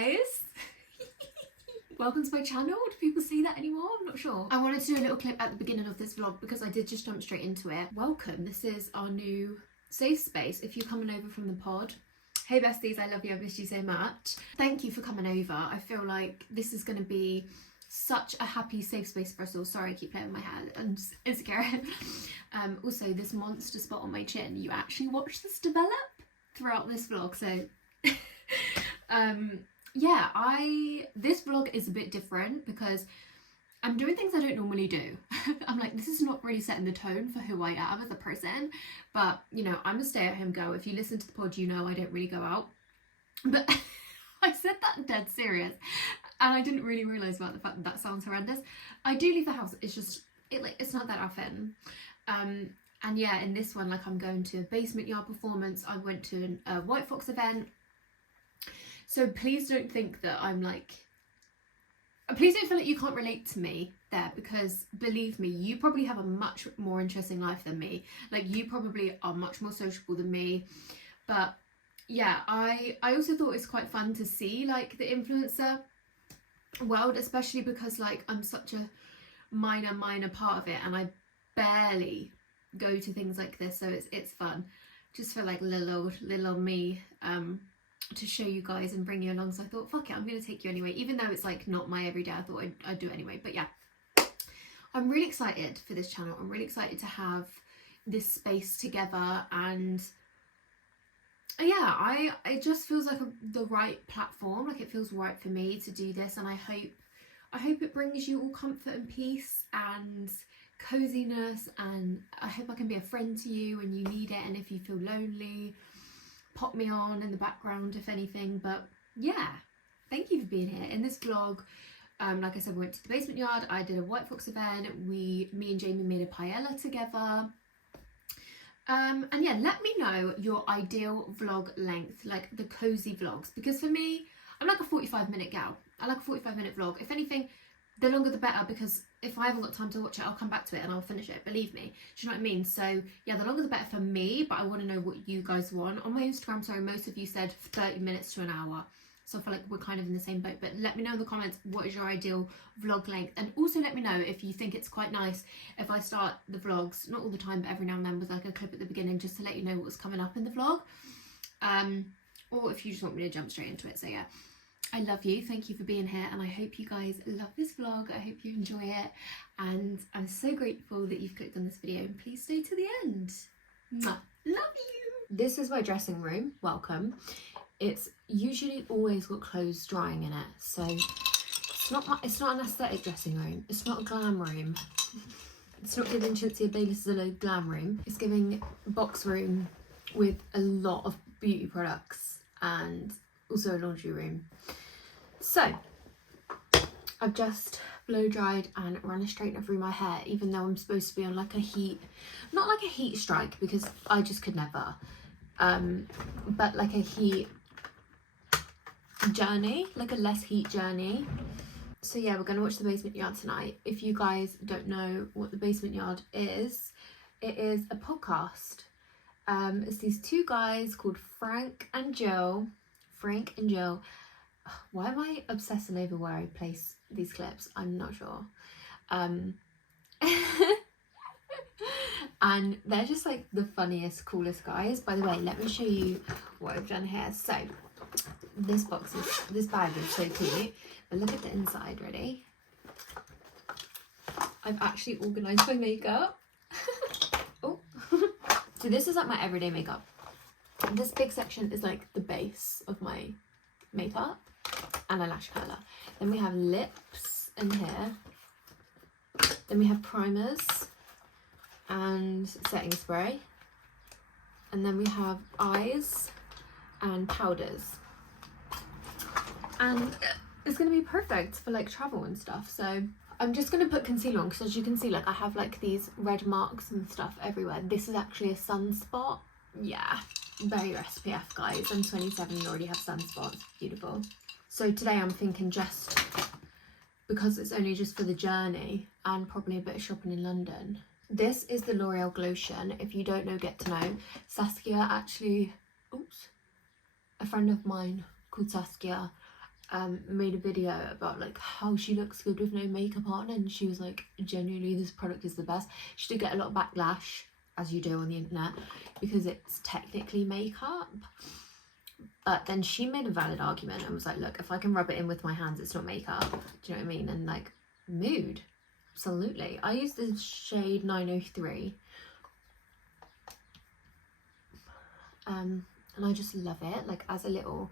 guys. Welcome to my channel. Do people see that anymore? I'm not sure. I wanted to do a little clip at the beginning of this vlog because I did just jump straight into it. Welcome. This is our new safe space. If you're coming over from the pod, hey besties, I love you. I miss you so much. Thank you for coming over. I feel like this is going to be such a happy safe space for us all. Sorry, I keep playing with my hair. I'm just insecure. Also, this monster spot on my chin, you actually watched this develop throughout this vlog. So yeah, this vlog is a bit different because I'm doing things I don't normally do. I'm like, this is not really setting the tone for who I am as a person, but you know, I'm a stay-at-home girl. If you listen to the pod, you know I don't really go out. But I said that dead serious, and I didn't really realise about the fact that that sounds horrendous. I do leave the house. It's just it's not that often. And yeah, in this one, like, I'm going to a basement yard performance. I went to a White Fox event. So please don't think that I'm like, please don't feel like you can't relate to me there, because believe me, you probably have a much more interesting life than me. Like, you probably are much more sociable than me. But yeah, I also thought it's quite fun to see like the influencer world, especially because like I'm such a minor part of it, and I barely go to things like this, so it's fun just for like little me to show you guys and bring you along. So I thought, fuck it, I'm gonna take you anyway, even though it's like not my everyday. I thought I'd do it anyway. But yeah, I'm really excited for this channel. I'm really excited to have this space together, and yeah, it just feels like the right platform. Like, it feels right for me to do this, and I hope it brings you all comfort and peace and coziness, and I hope I can be a friend to you when you need it, and if you feel lonely, pop me on in the background if anything. But yeah, thank you for being here. In this vlog, like I said, we went to the basement yard. I did a White Fox event. Me and Jamie made a paella together. And yeah, let me know your ideal vlog length, like the cozy vlogs, because for me, I'm like a 45-minute gal. I like a 45-minute vlog. If anything, the longer the better, because if I haven't got time to watch it, I'll come back to it and I'll finish it, believe me. Do you know what I mean? So yeah, the longer the better for me, but I want to know what you guys want. On my Instagram, sorry, most of you said 30 minutes to an hour. So I feel like we're kind of in the same boat, but let me know in the comments, what is your ideal vlog length? And also let me know if you think it's quite nice if I start the vlogs, not all the time, but every now and then, with like a clip at the beginning, just to let you know what's coming up in the vlog. Or if you just want me to jump straight into it. So yeah, I love you. Thank you for being here, and I hope you guys love this vlog. I hope you enjoy it, and I'm so grateful that you've clicked on this video, and please stay to the end. Mwah. Love you. This is my dressing room. Welcome. It's usually always got clothes drying in it, so it's not an aesthetic dressing room. It's not a glam room. It's not giving Chintzy Baylis a glam room. It's giving box room with a lot of beauty products, and also a laundry room. So I've just blow dried and run a straightener through my hair, even though I'm supposed to be on like a not like a heat strike, because I just could never, but like a heat journey, like a less heat journey. So yeah, we're gonna watch the basement yard tonight. If you guys don't know what the basement yard is, it is a podcast. It's these two guys called Frank and Joe. Why am I obsessing over where I place these clips? I'm not sure. And they're just like the funniest, coolest guys. By the way, let me show you what I've done here. So this bag is so cute, but look at the inside. Ready? I've actually organised my makeup. Oh. So this is like my everyday makeup. This big section is like the base of my makeup and a lash curler. Then we have lips in here. Then we have primers and setting spray. And then we have eyes and powders. And it's going to be perfect for like travel and stuff. So I'm just going to put concealer on, because as you can see, like, I have like these red marks and stuff everywhere. This is actually a sunspot. Yeah, very SPF, guys. I'm 27 and already have sunspots. Beautiful. So today I'm thinking, just because it's only just for the journey and probably a bit of shopping in London. This is the L'Oreal Glotion. If you don't know, get to know. Saskia actually, a friend of mine called Saskia made a video about like how she looks good with no makeup on, and she was like, genuinely this product is the best. She did get a lot of backlash, as you do on the internet, because it's technically makeup, but then she made a valid argument and was like, look, if I can rub it in with my hands, it's not makeup. Do you know what I mean? And like, mood, absolutely. I use the shade 903, and I just love it, like as a little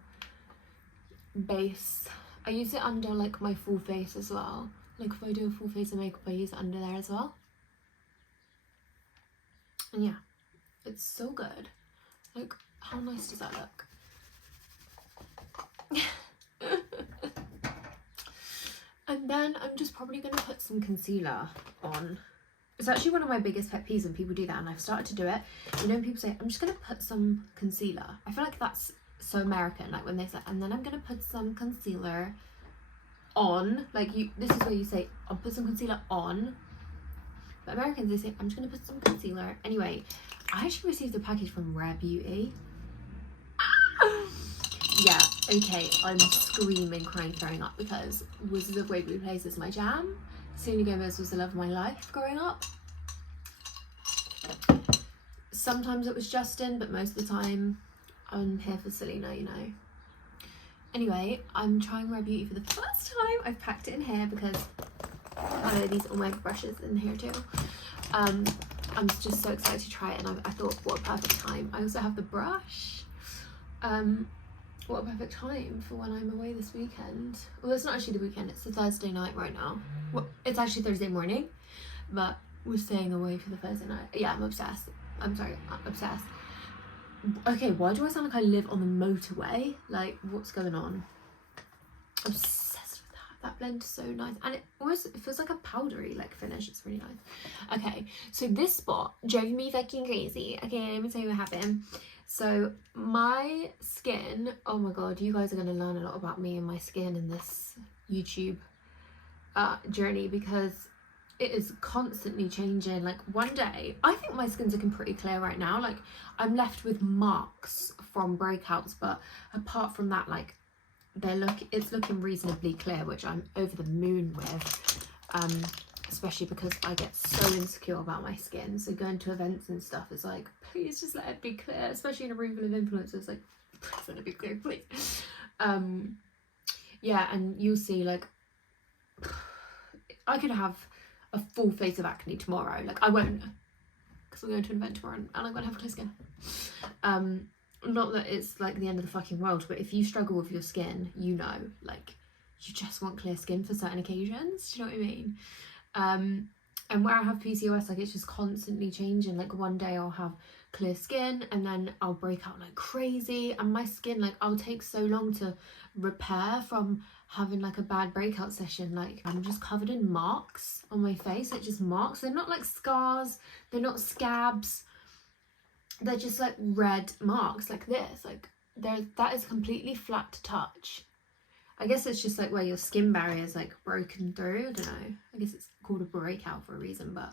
base. I use it under like my full face as well. Like if I do a full face of makeup, I use it under there as well. And yeah, it's so good. Like, how nice does that look? And then I'm just probably gonna put some concealer on. It's actually one of my biggest pet peeves when people do that, and I've started to do it. You know, when people say, I'm just gonna put some concealer. I feel like that's so American, like when they say, and then I'm gonna put some concealer on. Like, this is where you say, I'll put some concealer on. But Americans, they say, I'm just gonna put some concealer. Anyway, I actually received a package from Rare Beauty. Yeah, okay, I'm screaming, crying, throwing up, because Wizards of Waverly Place is my jam. Selena Gomez was the love of my life growing up. Sometimes it was Justin, but most of the time I'm here for Selena, you know. Anyway, I'm trying Rare Beauty for the first time. I've packed it in here because these are all my brushes in here too. I'm just so excited to try it, and I thought, what a perfect time. I also have the brush. What a perfect time for when I'm away this weekend. Well, it's not actually the weekend, it's the Thursday night right now. Well, it's actually Thursday morning, but we're staying away for the Thursday night. Yeah, I'm obsessed. I'm sorry, I'm obsessed. Okay, why do I sound like I live on the motorway? Like, what's going on? Obsessed with that. That blend is so nice, and it feels like a powdery like finish. It's really nice. Okay, so this spot drove me fucking crazy. Okay, let me tell you what happened. So my skin, oh my god, you guys are going to learn a lot about me and my skin in this YouTube journey, because it is constantly changing. Like one day, I think my skin's looking pretty clear right now. Like I'm left with marks from breakouts, but apart from that, like it's looking reasonably clear, which I'm over the moon with. Especially because I get so insecure about my skin, so going to events and stuff is like, please just let it be clear, especially in a room full of influencers, like, please let it be clear, please. Yeah, and you'll see, like, I could have a full face of acne tomorrow. Like, I won't, because I'm going to an event tomorrow and I'm going to have clear skin. Not that it's like the end of the fucking world, but if you struggle with your skin, you know, like, you just want clear skin for certain occasions. Do you know what I mean? And where I have PCOS, like, it's just constantly changing. Like one day I'll have clear skin and then I'll break out like crazy, and my skin, like, I'll take so long to repair from having like a bad breakout session. Like I'm just covered in marks on my face, like just marks. They're not like scars, they're not scabs, they're just like red marks like this. Like that is completely flat to touch. I guess it's just like where your skin barrier is like broken through. I don't know. I guess it's called a breakout for a reason. But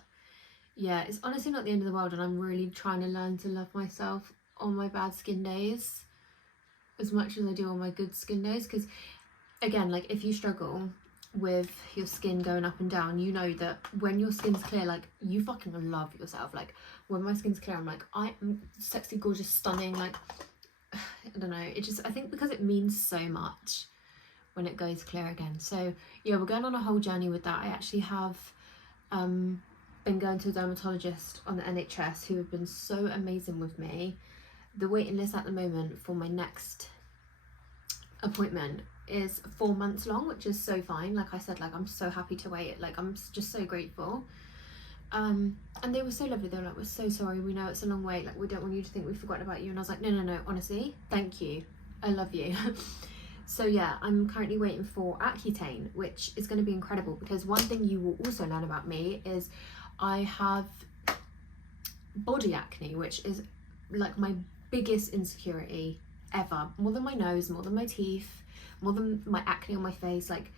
yeah, it's honestly not the end of the world, and I'm really trying to learn to love myself on my bad skin days as much as I do on my good skin days. Because again, like if you struggle with your skin going up and down, you know that when your skin's clear, like you fucking love yourself. Like when my skin's clear, I'm like, I'm sexy, gorgeous, stunning. Like I don't know. It just, I think because it means so much when it goes clear again. So yeah, we're going on a whole journey with that. I actually have been going to a dermatologist on the NHS who have been so amazing with me. The waiting list at the moment for my next appointment is 4 months long, which is so fine. Like I said, like I'm so happy to wait. Like I'm just so grateful. And they were so lovely. They were like, we're so sorry, we know it's a long wait, like we don't want you to think we've forgotten about you. And I was like, no, honestly, thank you, I love you. So yeah, I'm currently waiting for Accutane, which is going to be incredible, because one thing you will also learn about me is I have body acne, which is like my biggest insecurity ever. More than my nose, more than my teeth, more than my acne on my face. Like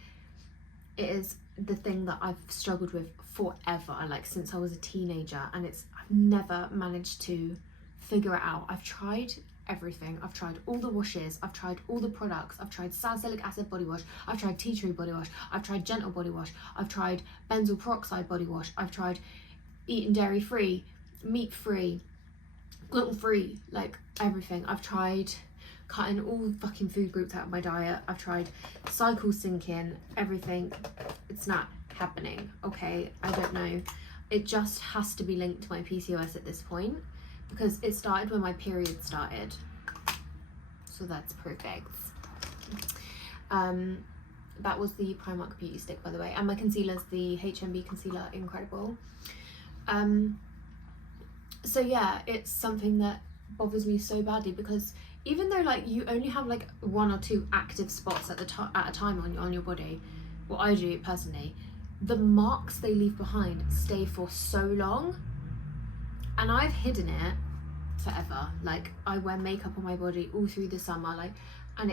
it is the thing that I've struggled with forever, like since I was a teenager, and I've never managed to figure it out. I've tried everything. I've tried all the washes, I've tried all the products, I've tried salicylic acid body wash, I've tried tea tree body wash, I've tried gentle body wash, I've tried benzoyl peroxide body wash, I've tried eating dairy free, meat free, gluten free, like everything. I've tried cutting all fucking food groups out of my diet. I've tried cycle syncing, everything. It's not happening, okay? I don't know. It just has to be linked to my PCOS at this point, because it started when my period started. So that's perfect. That was the Primark Beauty Stick, by the way. And my concealer's the HMB Concealer Incredible. So yeah, it's something that bothers me so badly, because even though like you only have like 1 or 2 active spots at a time on your body, what I do personally, the marks they leave behind stay for so long, and I've hidden it forever. Like I wear makeup on my body all through the summer, like, and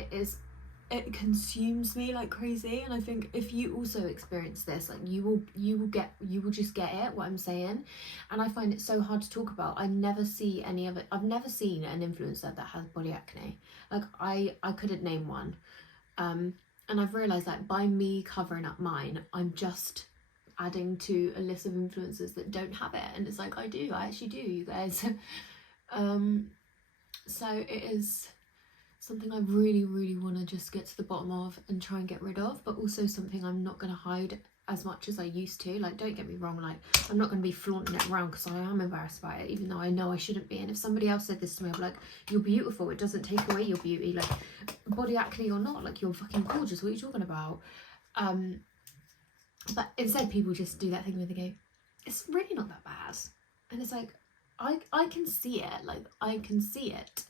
it consumes me like crazy. And I think if you also experience this, like you will just get it, what I'm saying. And I find it so hard to talk about. I never see any of it. I've never seen an influencer that has body acne. Like I couldn't name one. And I've realized that by me covering up mine, I'm just adding to a list of influencers that don't have it. And it's like, I actually do, you guys. So it is something I really, really want to just get to the bottom of and try and get rid of, but also something I'm not going to hide as much as I used to. Like, don't get me wrong, like I'm not going to be flaunting it around because I am embarrassed by it, even though I know I shouldn't be. And if somebody else said this to me, I'd be like, you're beautiful, it doesn't take away your beauty, like body acne or not, like you're fucking gorgeous, what are you talking about? But instead people just do that thing where they go, it's really not that bad. And it's like, I can see it, like I can see it.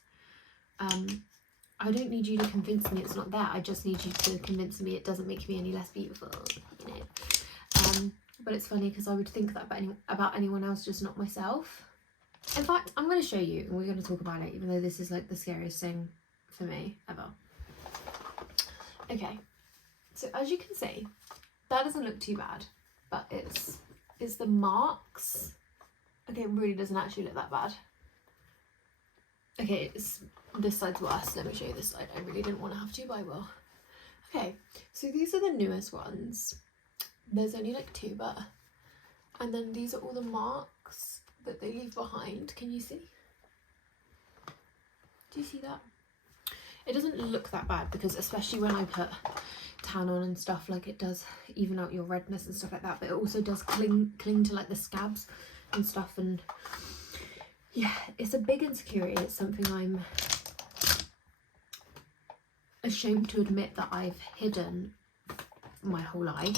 I don't need you to convince me it's not there. I just need you to convince me it doesn't make me any less beautiful, you know. But it's funny because I would think that about anyone else, just not myself. In fact, I'm going to show you and we're going to talk about it, even though this is like the scariest thing for me ever. Okay, so as you can see, that doesn't look too bad, but it's the marks. Okay, it really doesn't actually look that bad. Okay, this side's worse. Let me show you this side. I really didn't want to have to, but I will. Okay, so these are the newest ones. There's only like 2, but... And then these are all the marks that they leave behind. Can you see? Do you see that? It doesn't look that bad because especially when I put tan on and stuff, like it does even out your redness and stuff like that, but it also does cling to like the scabs and stuff. And yeah, it's a big insecurity. It's something I'm ashamed to admit that I've hidden my whole life.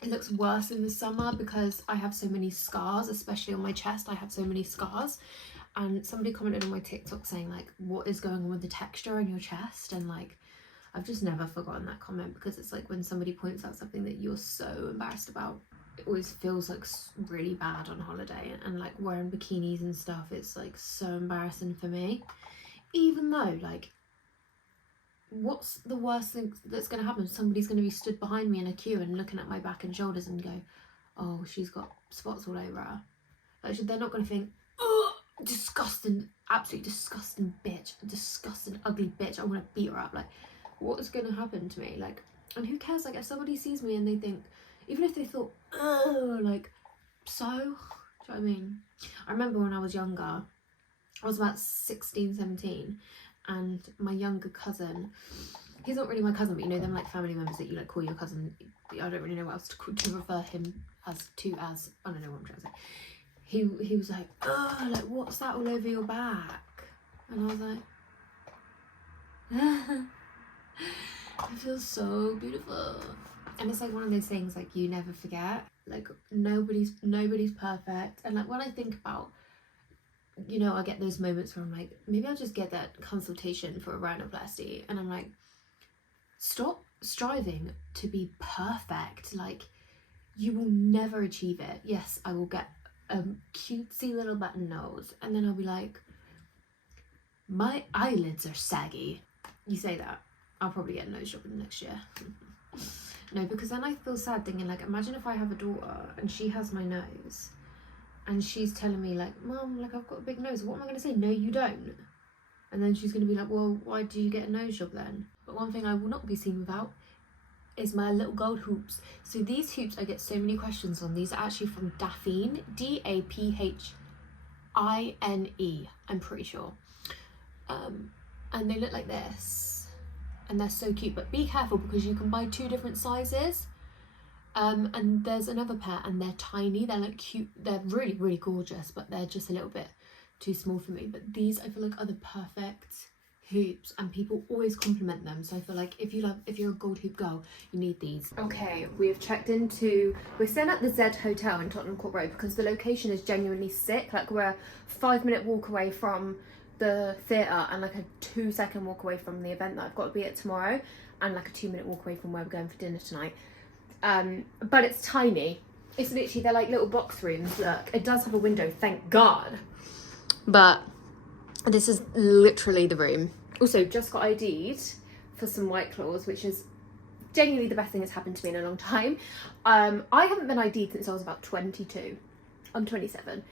It looks worse in the summer because I have so many scars, especially on my chest. I have so many scars, and somebody commented on my TikTok saying like, what is going on with the texture on your chest? And like, I've just never forgotten that comment, because it's like when somebody points out something that you're so embarrassed about, it always feels like really bad on holiday. And like wearing bikinis and stuff, it's like so embarrassing for me, even though like, what's the worst thing that's going to happen? Somebody's going to be stood behind me in a queue and looking at my back and shoulders and go, oh, she's got spots all over her. Like, they're not going to think, oh, disgusting, absolutely disgusting bitch, disgusting ugly bitch, I want to beat her up. Like, what is going to happen to me? Like, and who cares? Like, if somebody sees me and they think, even if they thought, oh, like, so, do you know what I mean? I remember when I was younger, I was about 16, 17, and my younger cousin, he's not really my cousin, but you know them like family members that you like call your cousin. I don't really know what else to refer him as, I don't know what I'm trying to say. He was like, oh, like what's that all over your back? And I was like, it feels so beautiful. And it's like one of those things, like you never forget, like nobody's perfect. And like when I think about, you know, I get those moments where I'm like, maybe I'll just get that consultation for a rhinoplasty, and I'm like, stop striving to be perfect. Like, you will never achieve it. Yes, I will get a cutesy little button nose, and then I'll be like, my eyelids are saggy. You say that, I'll probably get a nose job in the next year. No, because then I feel sad thinking like, imagine if I have a daughter and she has my nose, and she's telling me like, Mum, like I've got a big nose. What am I going to say? No, you don't. And then she's going to be like, well, why do you get a nose job then? But one thing I will not be seen without is my little gold hoops. So these hoops, I get so many questions on. These are actually from Daphine, Daphine, I'm pretty sure. And they look like this, and they're so cute. But be careful because you can buy 2 different sizes. And there's another pair, and they're tiny. They're like cute. They're really, really gorgeous, but they're just a little bit too small for me. But these I feel like are the perfect hoops, and people always compliment them. So I feel like if you're a gold hoop girl, you need these. Okay, we have checked into, we're staying at the Z Hotel in Tottenham Court Road because the location is genuinely sick. Like we're a 5-minute walk away from the theatre and like a 2-second walk away from the event that I've got to be at tomorrow, and like a 2-minute walk away from where we're going for dinner tonight. But it's tiny. It's literally, they're like little box rooms. Look, it does have a window, thank God. But this is literally the room. Also, just got ID'd for some White Claws, which is genuinely the best thing that's happened to me in a long time. I haven't been ID'd since I was about 22. I'm 27.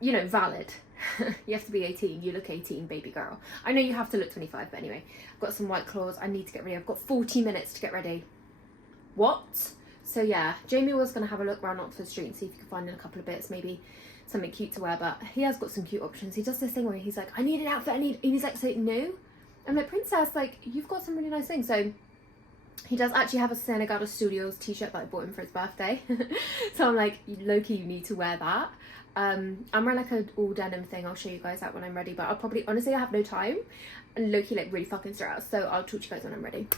You know, valid. You have to be 18. You look 18, baby girl. I know you have to look 25, but anyway. I've got some White Claws. I need to get ready. I've got 40 minutes to get ready. What? So yeah, Jamie was going to have a look around Oxford Street and see if he could find a couple of bits, maybe something cute to wear, but he has got some cute options. He does this thing where he's like, I need an outfit, and he's like, so new? I'm like, Princess, like, you've got some really nice things. So he does actually have a Senegal Studios t-shirt that I bought him for his birthday. So I'm like, low-key, you need to wear that. I'm wearing like an all denim thing. I'll show you guys that when I'm ready, but I'll probably, honestly, I have no time, and low-key like really fucking stressed, so I'll talk to you guys when I'm ready.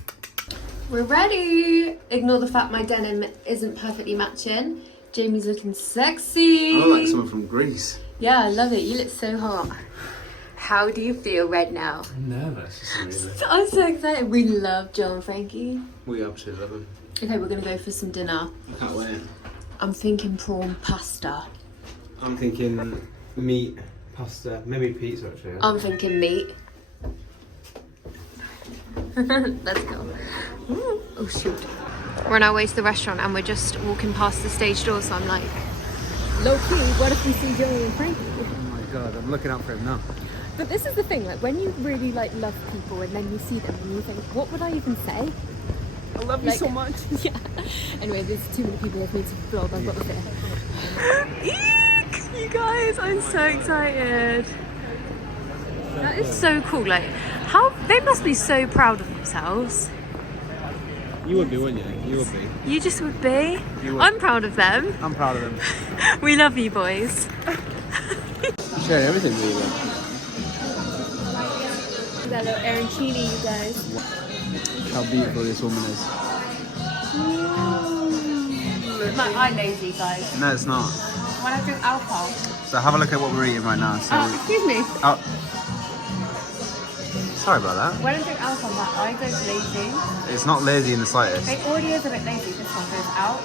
We're ready. Ignore the fact my denim isn't perfectly matching. Jamie's looking sexy. I look like someone from Greece. Yeah, I love it. You look so hot. How do you feel right now? I'm nervous, really. I'm so excited. We love Joe and Frankie. We absolutely love them. Okay, we're going to go for some dinner. I can't wait. I'm thinking prawn pasta. I'm thinking meat, pasta, maybe pizza actually. I'm thinking meat. Let's go. Ooh. Oh shoot. We're on our way to the restaurant and we're just walking past the stage door, so I'm like, low-key, what if we see Joey and Frankie? Oh my god, I'm looking out for him now. But this is the thing, like when you really like love people and then you see them and you think, what would I even say? I love you so much. Yeah. Anyway, there's too many people here for me to vlog. I've got the fear. Eek! You guys, I'm so excited. That is so cool. Like, how they must be so proud of themselves. You would be, wouldn't you? You would be. You just would be. You would. I'm proud of them. I'm proud of them. We love you, boys. You share everything with you. That little arancini, you guys. How beautiful this woman is. I'm lazy, guys. No, it's not. When I drink alcohol. So have a look at what we're eating right now. So Excuse me. oh. Sorry about that. When I drink alcohol, my eye goes lazy. It's not lazy in the slightest. It already is a bit lazy. This one goes out.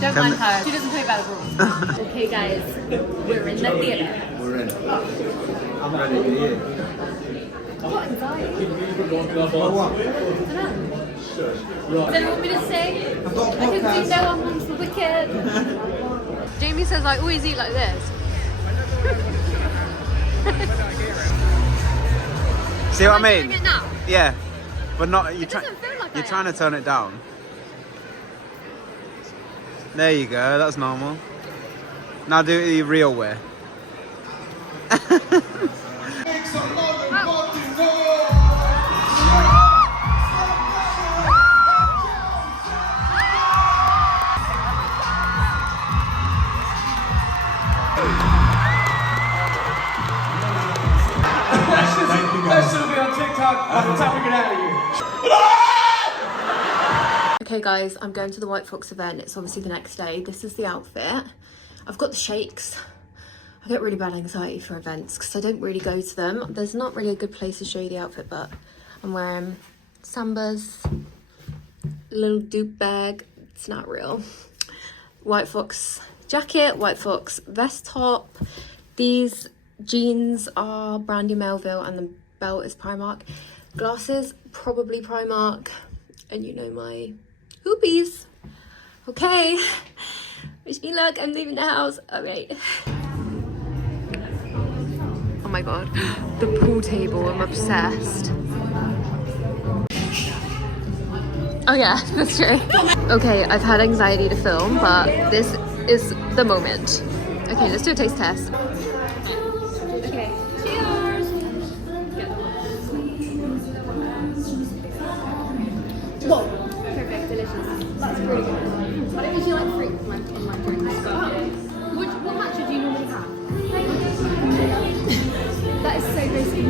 Don't Can mind her. She doesn't play by the rules. Okay, guys. We're in the theatre. We're in. I'm ready to eat. What anxiety? Does anyone want me to sing? I can see no one wants the wicked. Jamie says I always eat like this. See what I mean? Doing it now? Yeah, but not. You're Like trying to turn it down. There you go. That's normal. Now do it the real way. That should be on TikTok. I'm tapping it out of you. Okay guys, I'm going to the White Fox event. It's obviously the next day. This is the outfit. I've got the shakes. I get really bad anxiety for events because I don't really go to them. There's not really a good place to show you the outfit, but I'm wearing Sambas, little dupe bag. It's not real. White Fox jacket, White Fox vest top. These jeans are Brandy Melville and the belt is Primark. Glasses, probably Primark. And you know my hoopies. Okay. Wish me luck, I'm leaving the house. Alright. Oh my god. The pool table, I'm obsessed. Oh yeah, that's true. Okay, I've had anxiety to film, but this is the moment. Okay, let's do a taste test. Okay, cheers! Whoa! Perfect, delicious. That's really good. I don't usually like fruit in my drinks. What matcha do you normally have? That is so basic. I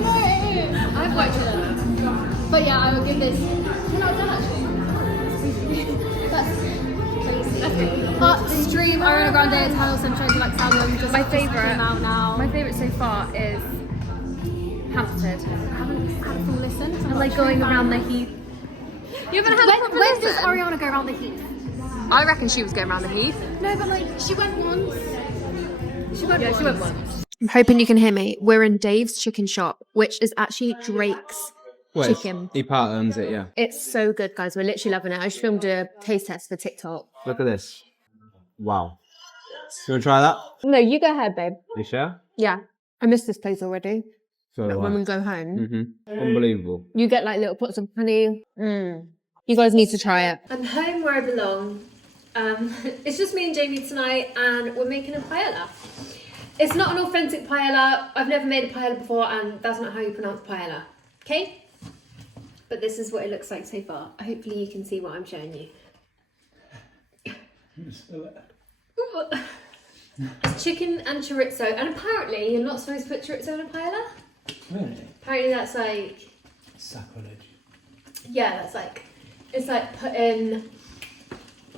know it is. I have white chocolate. But yeah, I will give this 10 out of 10 actually. That's crazy. That's good. Stream Ariana Grande, Taylor Swift, like salmon. Just my favourite out now. My favourite so far is Hampstead. I haven't had a full listen. So like going around the heath. You haven't had a proper listen? When does Ariana go around the heath? I reckon she was going around the heath. No, but like she went once. She went once. I'm hoping you can hear me. We're in Dave's chicken shop, which is actually Drake's chicken. He part owns it, yeah. It's so good, guys. We're literally loving it. I just filmed a taste test for TikTok. Look at this. Wow. You want to try that? No, you go ahead, babe. You sure? Yeah. I missed this place already. So But when we go home, Unbelievable. you get like little pots of honey. You guys need to try it. I'm home where I belong. It's just me and Jamie tonight, and we're making a paella. It's not an authentic paella. I've never made a paella before, and that's not how you pronounce paella. Okay? But this is what it looks like so far. Hopefully you can see what I'm showing you. It's chicken and chorizo, and apparently you're not supposed to put chorizo in a paella. Really? Apparently that's like... Sacrilege. Yeah, that's like... It's like putting...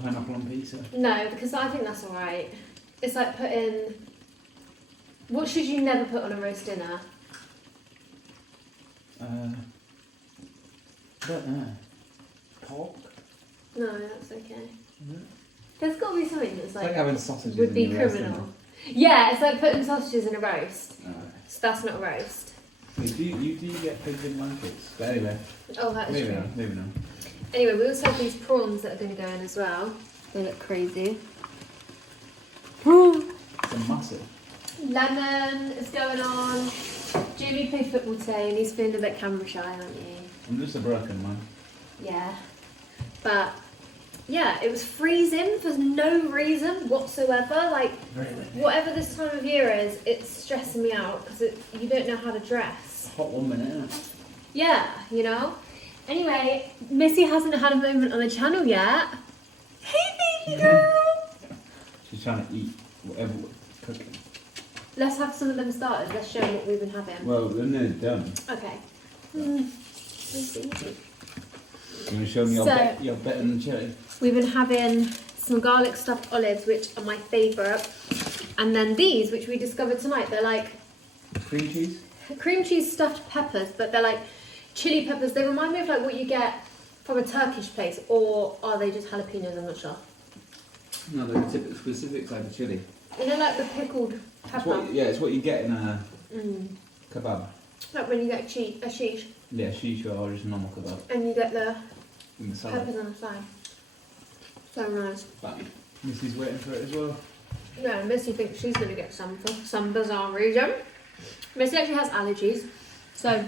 Pineapple on pizza. No, because I think that's alright. It's like putting... What should you never put on a roast dinner? I don't know. Pork? No, that's okay. There's got to be something that's It's like... like having sausages would in be your roast criminal. dinner. Yeah, it's like putting sausages in a roast. So that's not a roast. You do get pigs in blankets. But anyway, Oh, that is true. moving on. Anyway, we also have these prawns that are going to go in as well. They look crazy. It's a massive. Lemon is going on. Jamie played football today and he's feeling a bit camera shy, aren't you? I'm just a broken man. Yeah. But yeah, it was freezing for no reason whatsoever. Like, Really? whatever this time of year is, it's stressing me out because you don't know how to dress. Hot 1 minute, isn't it? Yeah, you know? Anyway, Missy hasn't had a moment on the channel yet. Hey, baby girl! She's trying to eat whatever we're cooking. Let's have some of them started. Let's show them what we've been having. Well, they're nearly done. Okay. Easy. You want to show me your bit and chili? We've been having some garlic stuffed olives, which are my favourite. And then these, which we discovered tonight, they're like... Cream cheese? Cream cheese stuffed peppers, but they're like chili peppers. They remind me of like what you get from a Turkish place, or are they just jalapenos? I'm not sure. No, they're a specific type of chili. You know, like the pickled pepper. It's what you get in a kebab. Like when you get a sheesh. Yeah, sheesh or just normal kebab. And you get the In the salad. peppers on the side. So nice. Bang. Missy's waiting for it as well. Yeah, Missy thinks she's going to get some for some bizarre reason. Missy actually has allergies. So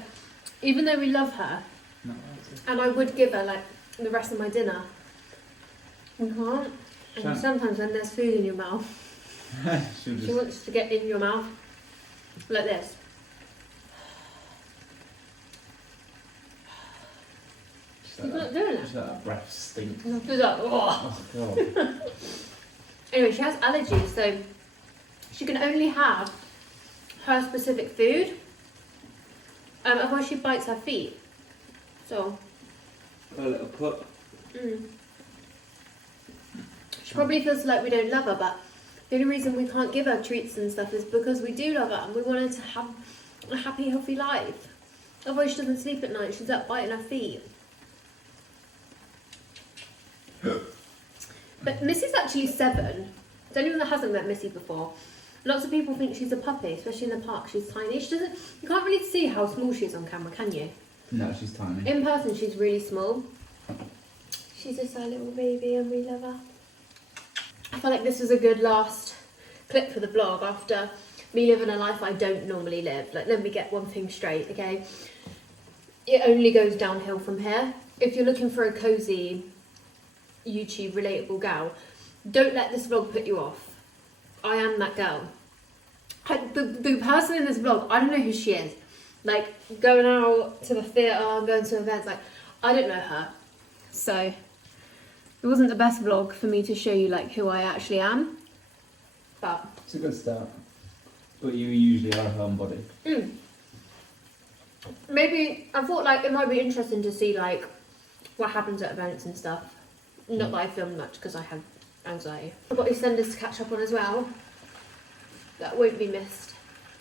even though we love her, and I would give her like the rest of my dinner, we can't. And sometimes when there's food in your mouth, she wants to get in your mouth like this. She's not doing it. Just like that breath stink. She's like, oh. God. Anyway, she has allergies, so she can only have her specific food. Otherwise she bites her feet. So. A little cut. She probably feels like we don't love her, but the only reason we can't give her treats and stuff is because we do love her and we want her to have a happy, healthy life. Otherwise she doesn't sleep at night, she's up biting her feet. But Missy's actually 7. To anyone that hasn't met Missy before, lots of people think she's a puppy, especially in the park. She's tiny. You can't really see how small she is on camera, can you? No, she's tiny. In person, she's really small. She's just our little baby and we love her. I feel like this is a good last clip for the vlog after me living a life I don't normally live. Like, let me get one thing straight, okay? It only goes downhill from here. If you're looking for a cozy, YouTube relatable gal, don't let this vlog put you off. I am that girl. The person in this vlog, I don't know who she is. Like, going out to the theatre, going to events, like, I don't know her. So, it wasn't the best vlog for me to show you, like, who I actually am. But It's a good start. But you usually are a homebody. maybe, I thought, like, it might be interesting to see, like, what happens at events and stuff. Not that I film much, because I have anxiety. I've got EastEnders to catch up on as well. That won't be missed.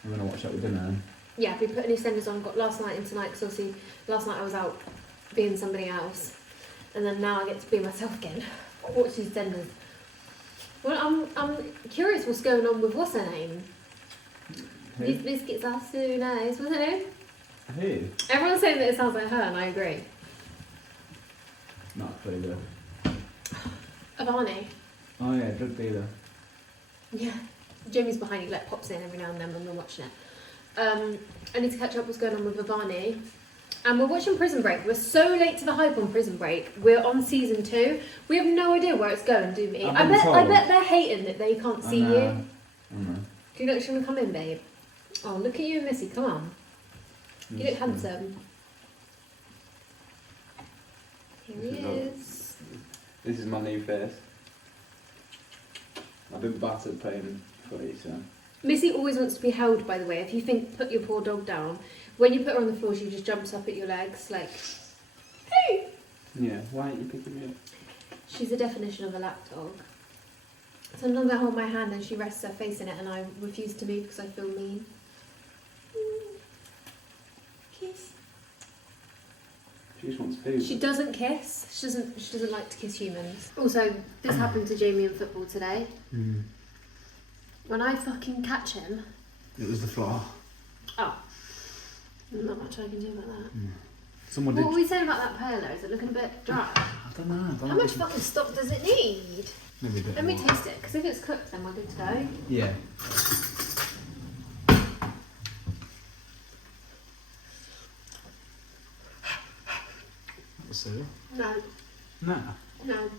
I'm going to watch that with dinner then. Yeah, we put EastEnders on, got last night and tonight, because obviously last night I was out being somebody else. And then now I get to be myself again. Watch EastEnders. Well, I'm curious what's going on with, what's her name? Who? These biscuits are so nice. What's her name? Who? Everyone's saying that it sounds like her, and I agree. Not a clue though. Avani. Oh yeah, drug dealer. Yeah. Jamie's behind you, like, pops in every now and then when we're watching it. I need to catch up what's going on with Avani. And we're watching Prison Break. We're so late to the hype on Prison Break. We're on season 2. We have no idea where it's going, do we? I bet they're hating that they can't see you. I know. Do you look, should we come in, babe? Oh, look at you and Missy, come on. You look handsome. Here he is. This is my new face. I've been battered playing footy, so. Missy always wants to be held, by the way. If you think, put your poor dog down, when you put her on the floor, she just jumps up at your legs, like, hey! Yeah, why aren't you picking me up? She's the definition of a lap dog. Sometimes I hold my hand and she rests her face in it and I refuse to move because I feel mean. Kiss. She just wants food. She doesn't kiss. She doesn't like to kiss humans. Also, this happened to Jamie in football today. When I fucking catch him. It was the floor. Oh. Not much I can do about that. Someone What were we saying about that paella? Is it looking a bit dry? I don't know. How much fucking stock does it need? Maybe a bit Let me more. taste it, because if it's cooked then we're good to go. Yeah. What's it? No, No. no.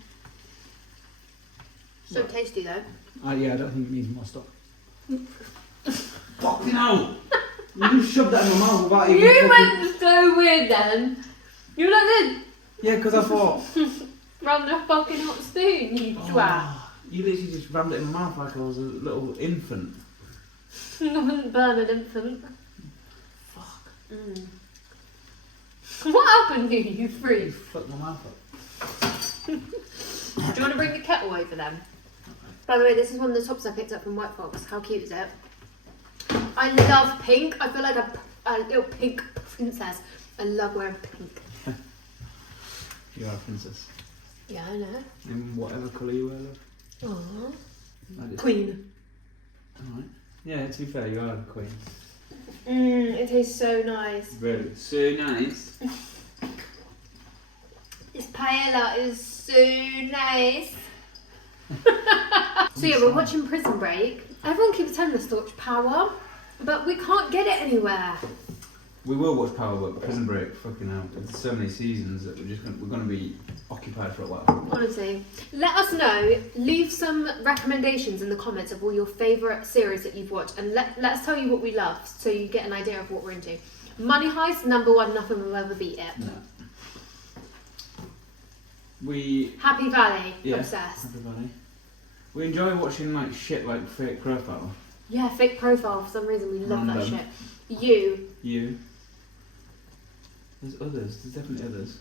So What? tasty though. Yeah, I don't think it needs more stock. Fucking hell! You just shoved that in my mouth without even You fucking... went so weird then. You were like this. Yeah, because I thought... Round a fucking hot spoon, you twat. You literally just rammed it in my mouth like I was a little infant. I wouldn't burn an infant. Fuck. What happened to you, you You freak? fucked my mouth up. Do you want to bring the kettle over then? By the way, this is one of the tops I picked up from White Fox. How cute is it? I love pink. I feel like a little pink princess. I love wearing pink. You are a princess. Yeah, I know. In whatever colour you wear, love. Aww. Queen. Alright. Yeah, to be fair, you are a queen. It tastes so nice. Really? So nice. This paella is so nice. So yeah, we're watching Prison Break. Everyone keeps telling us to watch Power, but we can't get it anywhere. We will watch Power, but Prison Break, fucking hell. There's so many seasons that we're gonna be occupied for a while. Honestly, let us know. Leave some recommendations in the comments of all your favourite series that you've watched, and let us tell you what we love, so you get an idea of what we're into. Money Heist, #1. Nothing will ever beat it. No. Happy Valley, Yeah, obsessed. Happy Valley. We enjoy watching like shit like Fake Profile. Yeah, Fake Profile. For some reason, we love that Random. shit. You. There's others. There's definitely others.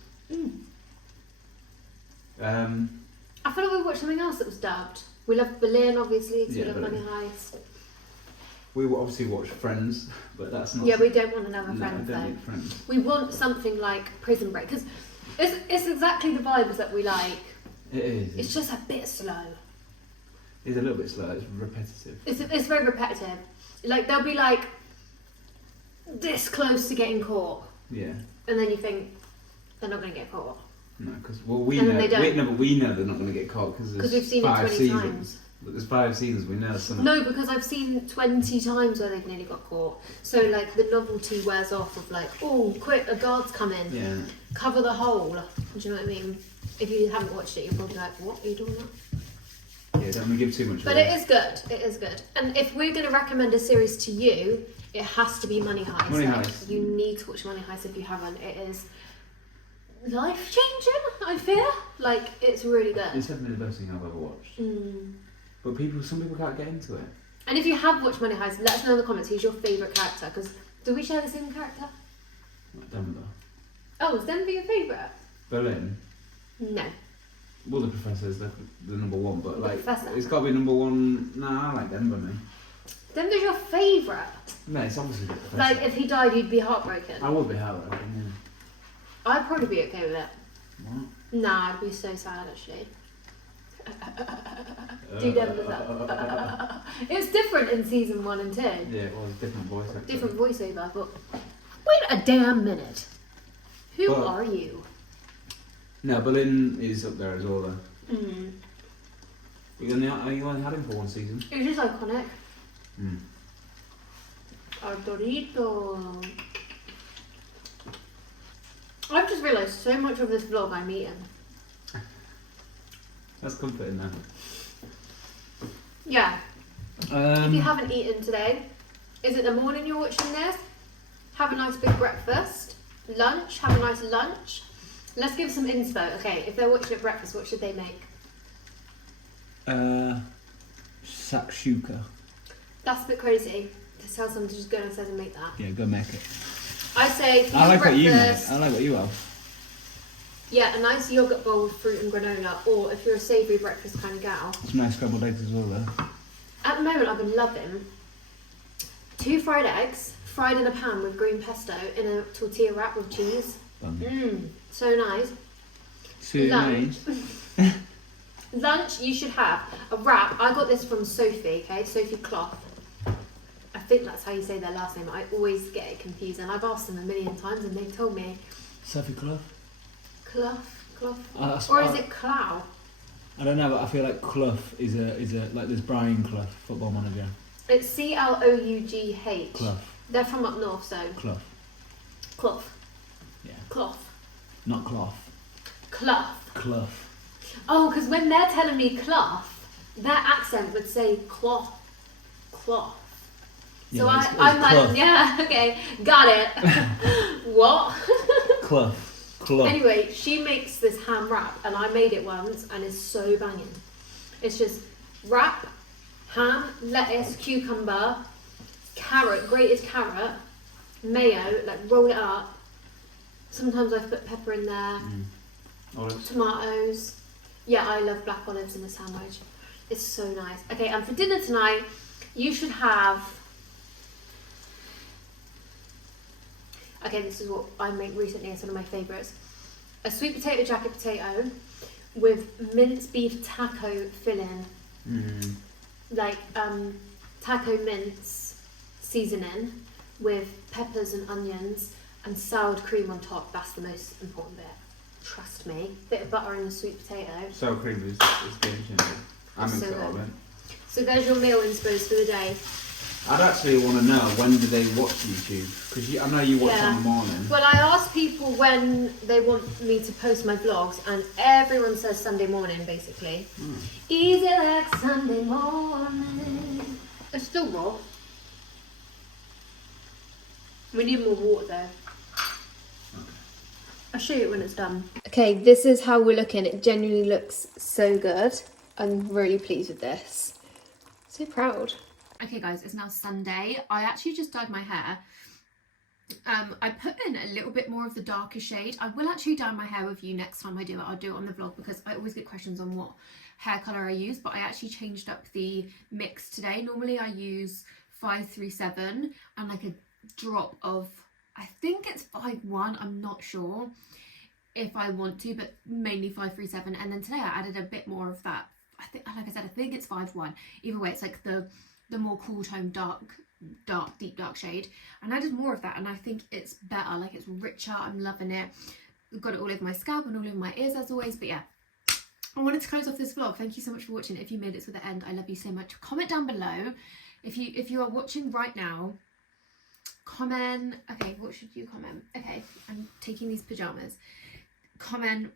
I feel like we watched something else that was dubbed. We love Berlin, obviously, because Yeah, we love Money Berlin. Heist. We will obviously watch Friends, but that's not. Yeah, we don't want another No, Friends I don't though. need Friends. We want something like Prison Break, because it's exactly the vibes that we like. It is. It's just a bit slow. It's a little bit slow. It's repetitive. It's very repetitive. Like, they'll be like this close to getting caught, Yeah. and then you think they're not going to get caught. No, because we And know. then they don't. We know they're not going to get caught because Because we've there's seen it 5 20 seasons. times. But there's 5 seasons, we know some. No, because I've seen 20 times where they've nearly got caught. So like the novelty wears off of like, oh, quick, a guard's coming. Yeah. Cover the hole. Do you know what I mean? If you haven't watched it, you're probably like, what are you doing that? Yeah, don't we give too much But away. it is good. It is good. And if we're going to recommend a series to you, it has to be Money Heist. Money Like, Heist. you need to watch Money Heist if you haven't. It is life changing, I fear. Like, it's really good. It's definitely the best thing I've ever watched. Mm. But some people can't get into it. And if you have watched Money Heist, let us know in the comments who's your favourite character. Because do we share the same character? Like Denver. Oh, is Denver your favourite? Berlin. No. Well, the Professor's the number one, but like, Professor. it's got to be number one. Nah, I like Denver, man. Denver's your favourite? No, it's obviously the Professor. Like, if he died, you'd be heartbroken. I would be heartbroken, yeah. I'd probably be okay with it. What? Nah, I'd be so sad, actually. Do Denver's that. It's different in season 1 and 2. Yeah, it was different voice actor. Different voiceover, but wait a damn minute. Who But- are you? No, Berlin is up there as well, though. Mm. You only had him for 1 season. It's just iconic. Mm. Dorito. I've just realised so much of this vlog I'm eating. That's comforting now. Yeah. If you haven't eaten today, is it the morning you're watching this? Have a nice big breakfast. Lunch, have a nice lunch. Let's give some inspo. Okay, if they're watching at breakfast, what should they make? Shakshuka. That's a bit crazy to tell someone to just go downstairs and make that. Yeah, go make it. I say for I like what you make. breakfast, I like what you have. yeah, a nice yogurt bowl with fruit and granola, or if you're a savoury breakfast kind of gal. Some nice scrambled eggs as well, though. At the moment, I've been loving 2 fried eggs, fried in a pan with green pesto in a tortilla wrap with cheese. Mmm, so nice. Too Lunch. nice. Lunch, you should have a wrap. I got this from Sophie, okay? Sophie Clough. I think that's how you say their last name. I always get it confused, and I've asked them a million times, and they've told me Sophie Clough. Clough, That's- or is it Clough? I don't know, but I feel like Clough is a like there's Brian Clough, football manager. It's Clough. Clough. They're from up north, so Clough. Clough. Yeah. Clough. Not cloth. Clough. Clough. Oh, because when they're telling me clough, their accent would say cloth. Cloth. So Yeah, it's I'm cloth. like, yeah, okay, got it. What? Clough. Clough. Anyway, she makes this ham wrap, and I made it once, and it's so banging. It's just wrap, ham, lettuce, cucumber, carrot, grated carrot, mayo, like roll it up. Sometimes I put pepper in there, Olives. tomatoes. Yeah, I love black olives in a sandwich. It's so nice. Okay, and for dinner tonight, you should have... Okay, this is what I made recently. It's one of my favourites. A sweet potato jacket potato with minced beef taco filling. Mm. Like taco mince seasoning with peppers and onions and soured cream on top. That's the most important bit. Trust me. Bit of butter in the sweet potato. Sour cream is game changer. I It's mix so it all good. in. So there's your meal inspo for the day. I'd actually want to know, when do they watch YouTube? Because I know you watch Yeah. it in the morning. Well, I asked people when they want me to post my vlogs, and everyone says Sunday morning, basically. Easy like Sunday morning. It's still raw. We need more water though. I'll show you it when it's done. Okay, this is how we're looking. It genuinely looks so good. I'm really pleased with this. So proud. Okay guys, it's now Sunday. I actually just dyed my hair. I put in a little bit more of the darker shade. I will actually dye my hair with you next time I do it. I'll do it on the vlog because I always get questions on what hair colour I use, but I actually changed up the mix today. Normally I use 537 and like a drop of, I think it's 51, I'm not sure if I want to, but mainly 537. And then today I added a bit more of that. I think, like I said, I think it's 51. Either way, it's like the more cool tone deep dark shade, and I did more of that, and I think it's better. Like, it's richer. I'm loving it. Got it all over my scalp and all over my ears as always. But yeah, I wanted to close off this vlog. Thank you so much for watching. If you made it to the end, I love you so much. Comment down below if you are watching right now. Comment. Okay, what should you comment? Okay, I'm taking these pajamas. Comment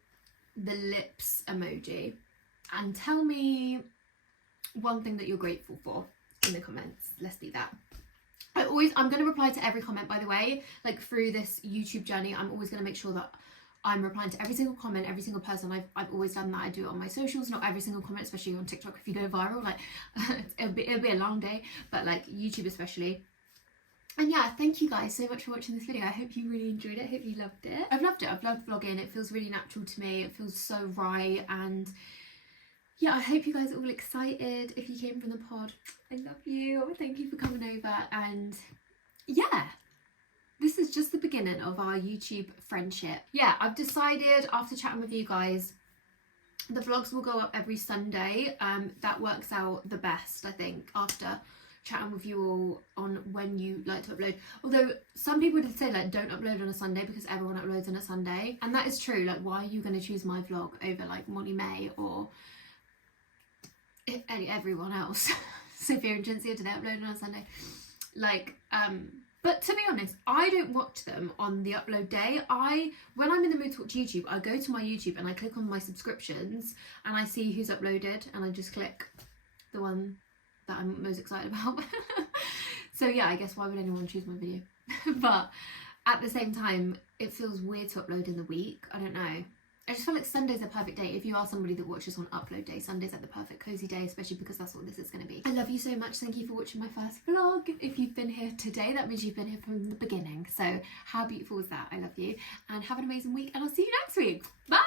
the lips emoji and tell me one thing that you're grateful for in the comments. Let's do that. I'm going to reply to every comment, by the way. Like, through this YouTube journey, I'm always going to make sure that I'm replying to every single comment, every single person. I've always done that. I do it on my socials, not every single comment, especially on TikTok. If you go viral, like it'll be a long day, but like YouTube especially. And yeah, thank you guys so much for watching this video. I hope you really enjoyed it. I hope you loved it. I've loved it. I've loved vlogging. It feels really natural to me. It feels so right. And yeah, I hope you guys are all excited. If you came from the pod, I love you. Thank you for coming over. And yeah, this is just the beginning of our YouTube friendship. Yeah, I've decided after chatting with you guys, the vlogs will go up every Sunday. That works out the best, I think, after chatting with you all on when you like to upload. Although some people did say like don't upload on a Sunday because everyone uploads on a Sunday, and that is true. Like, why are you going to choose my vlog over like Molly May or everyone else? Sophia and Jinsia, do they upload on a Sunday? Like, but to be honest, I don't watch them on the upload day. When I'm in the mood to watch YouTube, I go to my YouTube and I click on my subscriptions and I see who's uploaded and I just click the one that I'm most excited about. So yeah, I guess why would anyone choose my video? But at the same time, it feels weird to upload in the week. I don't know. I just feel like Sunday's a perfect day. If you are somebody that watches on upload day, Sunday's like the perfect cozy day, especially because that's what this is going to be. I love you so much. Thank you for watching my first vlog. If you've been here today, that means you've been here from the beginning. So how beautiful is that? I love you. And have an amazing week, and I'll see you next week. Bye!